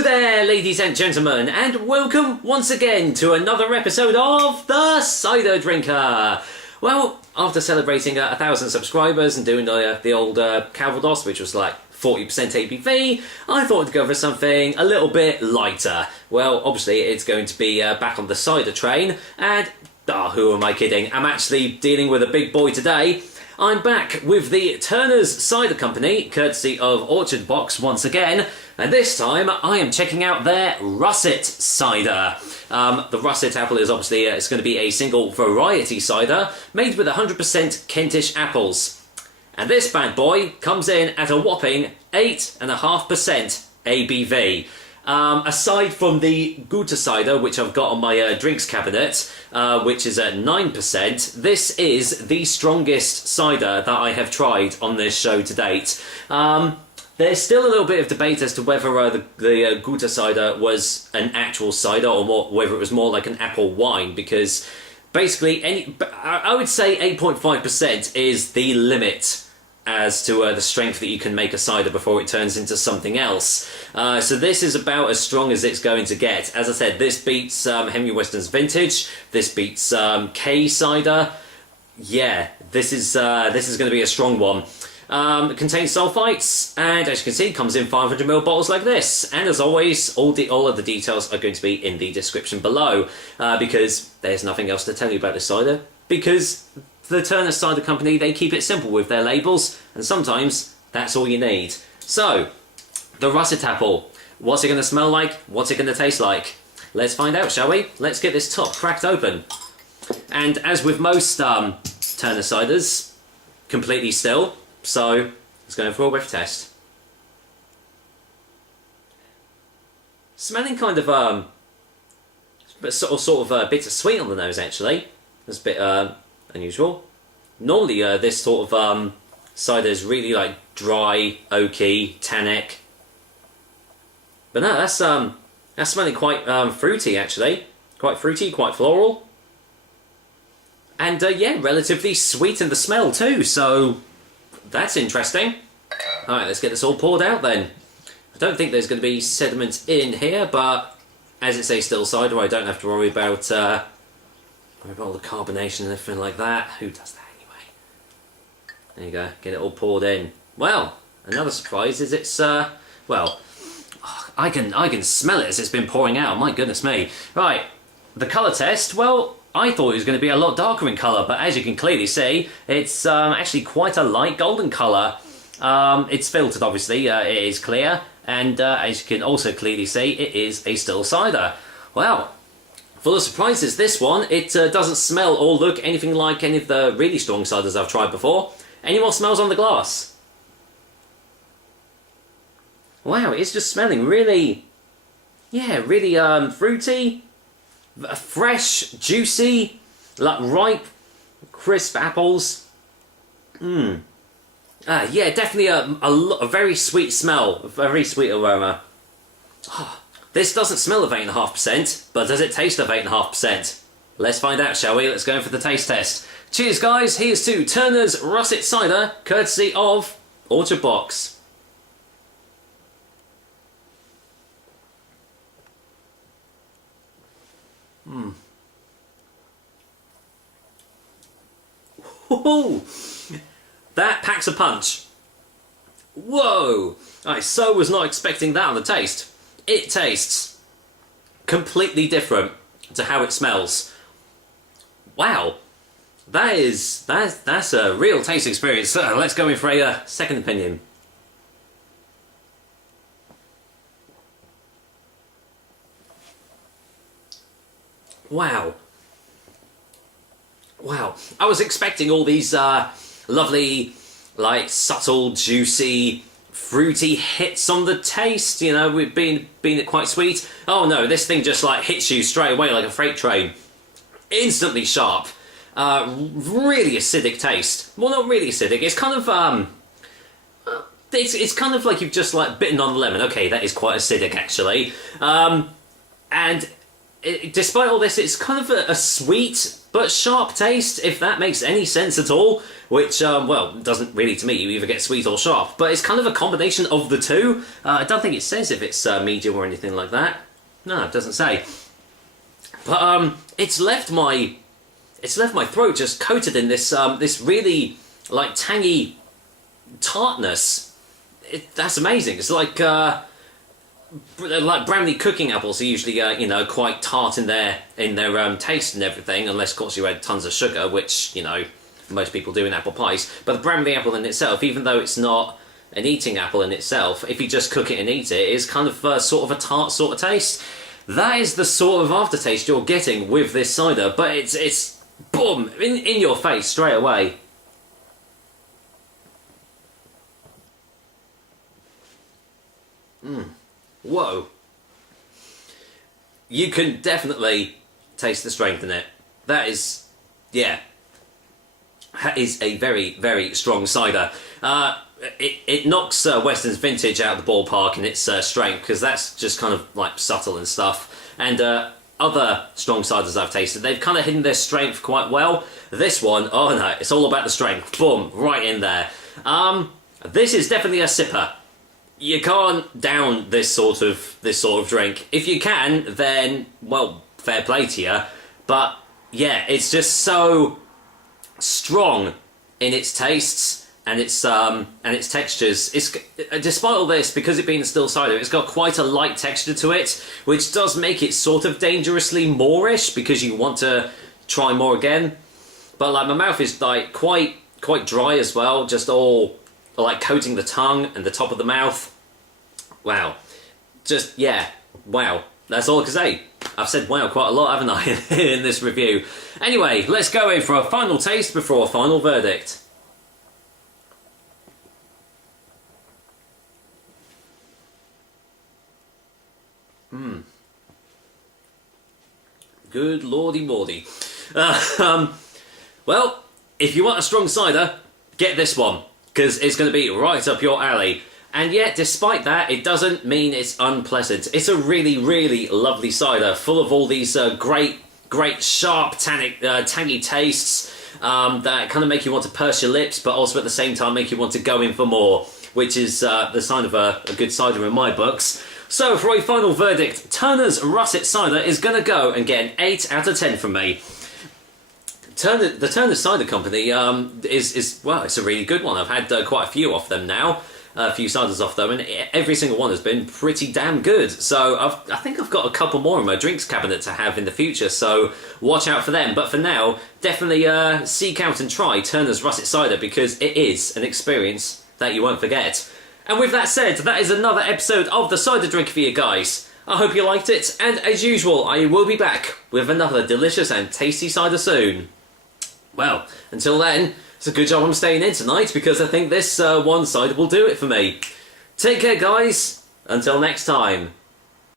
Hello there, ladies and gentlemen, and welcome once again to another episode of The Cider Drinker. Well, after celebrating 1,000 subscribers and doing the old Calvados, which was like 40% ABV, I thought I'd go for something a little bit lighter. Well, obviously it's going to be back on the cider train, and who am I kidding? I'm actually dealing with a big boy today. I'm back with the Turner's Cider Company, courtesy of Orchard Box once again, and this time I am checking out their Russet cider. The Russet apple is obviously it's going to be a single variety cider made with 100% Kentish apples. And this bad boy comes in at a whopping 8.5% ABV. Aside from the Gouda cider, which I've got on my drinks cabinet, which is at 9%, this is the strongest cider that I have tried on this show to date. There's still a little bit of debate as to whether the Gouda cider was an actual cider or whether it was more like an apple wine, because basically I would say 8.5% is the limit as to the strength that you can make a cider before it turns into something else. So this is about as strong as it's going to get. As I said, this beats Henry Weston's Vintage. This beats K cider. Yeah, this is going to be a strong one. It contains sulfites, and as you can see, comes in 500ml bottles like this. And as always, all of the details are going to be in the description below, because there's nothing else to tell you about this cider, because the Turner Cider Company, they keep it simple with their labels, and sometimes that's all you need. So, the Russet apple. What's it going to smell like? What's it going to taste like? Let's find out, shall we? Let's get this top cracked open. And as with most Turner ciders, completely still, so let's go for a whiff test. Smelling kind of sort of bittersweet on the nose, actually. It's a bit unusual. Normally this sort of cider is really like dry, oaky, tannic. But no, that's smelling quite fruity, actually. Quite fruity, quite floral. And yeah, relatively sweet in the smell too, so that's interesting. Alright, let's get this all poured out then. I don't think there's going to be sediment in here, but as it's a still cider, I don't have to worry about all the carbonation and everything like that. Who does that anyway? There you go, get it all poured in. Well, another surprise is it's, well, I can smell it as it's been pouring out, my goodness me. Right, the colour test, well, I thought it was going to be a lot darker in colour, but as you can clearly see, it's actually quite a light golden colour. It's filtered, obviously, it is clear, and as you can also clearly see, it is a still cider. Well, full of surprises, this one. It doesn't smell or look anything like any of the really strong ciders I've tried before. Any more smells on the glass? Wow, it's just smelling really, yeah, really fruity, fresh, juicy, like ripe, crisp apples. Yeah, definitely a very sweet smell, a very sweet aroma. This doesn't smell of 8.5%, but does it taste of 8.5%? Let's find out, shall we? Let's go in for the taste test. Cheers, guys. Here's to Turner's Russet Cider, courtesy of Orchard Box. Whoa! That packs a punch. Whoa! I so was not expecting that on the taste. It tastes completely different to how it smells. Wow, that's a real taste experience. So let's go in for a second opinion. Wow, I was expecting all these lovely, like subtle, juicy, fruity hits on the taste, you know, with being it quite sweet. Oh no, this thing just like hits you straight away like a freight train. Instantly sharp. Really acidic taste. Well, not really acidic. It's kind of it's kind of like you've just like bitten on the lemon. Okay, that is quite acidic actually. And despite all this, it's kind of a sweet but sharp taste, if that makes any sense at all. Which, well, doesn't really to me. You either get sweet or sharp, but it's kind of a combination of the two. I don't think it says if it's medium or anything like that. No, it doesn't say. But it's left my throat just coated in this this really like tangy tartness. That's amazing. It's like brownie cooking apples are usually you know, quite tart in their taste and everything, unless of course you add tons of sugar, which, you know, most people do in apple pies. But the brownie apple in itself, even though it's not an eating apple in itself, if you just cook it and eat it, is kind of sort of a tart sort of taste. That is the sort of aftertaste you're getting with this cider, but it's boom in your face straight away. Whoa. You can definitely taste the strength in it. That is, yeah, that is a very, very strong cider. It knocks Weston's Vintage out of the ballpark in its strength, because that's just kind of like subtle and stuff. And other strong ciders I've tasted, they've kind of hidden their strength quite well. This one, oh no, it's all about the strength. Boom, right in there. This is definitely a sipper. You can't down this sort of drink. If you can, then, well, fair play to you. But yeah, it's just so strong in its tastes and its textures. It's, despite all this, because it being still cider, it's got quite a light texture to it, which does make it sort of dangerously moreish, because you want to try more again. But like, my mouth is like quite dry as well, just all like coating the tongue and the top of the mouth. Wow. Just, yeah, wow. That's all I can say. I've said wow quite a lot, haven't I, in this review. Anyway, let's go in for a final taste before a final verdict. Good lordy mordy. Well, if you want a strong cider, get this one, because it's going to be right up your alley. And yet, despite that, it doesn't mean it's unpleasant. It's a really, really lovely cider, full of all these great, sharp, tangy tastes that kind of make you want to purse your lips, but also at the same time make you want to go in for more, which is the sign of a good cider in my books. So, for a final verdict, Turner's Russet Cider is going to go and get an 8 out of 10 from me. The Turner Cider Company is well, it's a really good one. I've had quite a few off them now. A few ciders off them, and every single one has been pretty damn good. So I think I've got a couple more in my drinks cabinet to have in the future, so watch out for them. But for now, definitely seek out and try Turner's Russet Cider, because it is an experience that you won't forget. And with that said, that is another episode of The Cider Drinker for you guys. I hope you liked it, and as usual, I will be back with another delicious and tasty cider soon. Well, until then, it's a good job I'm staying in tonight, because I think this one cider will do it for me. Take care, guys. Until next time.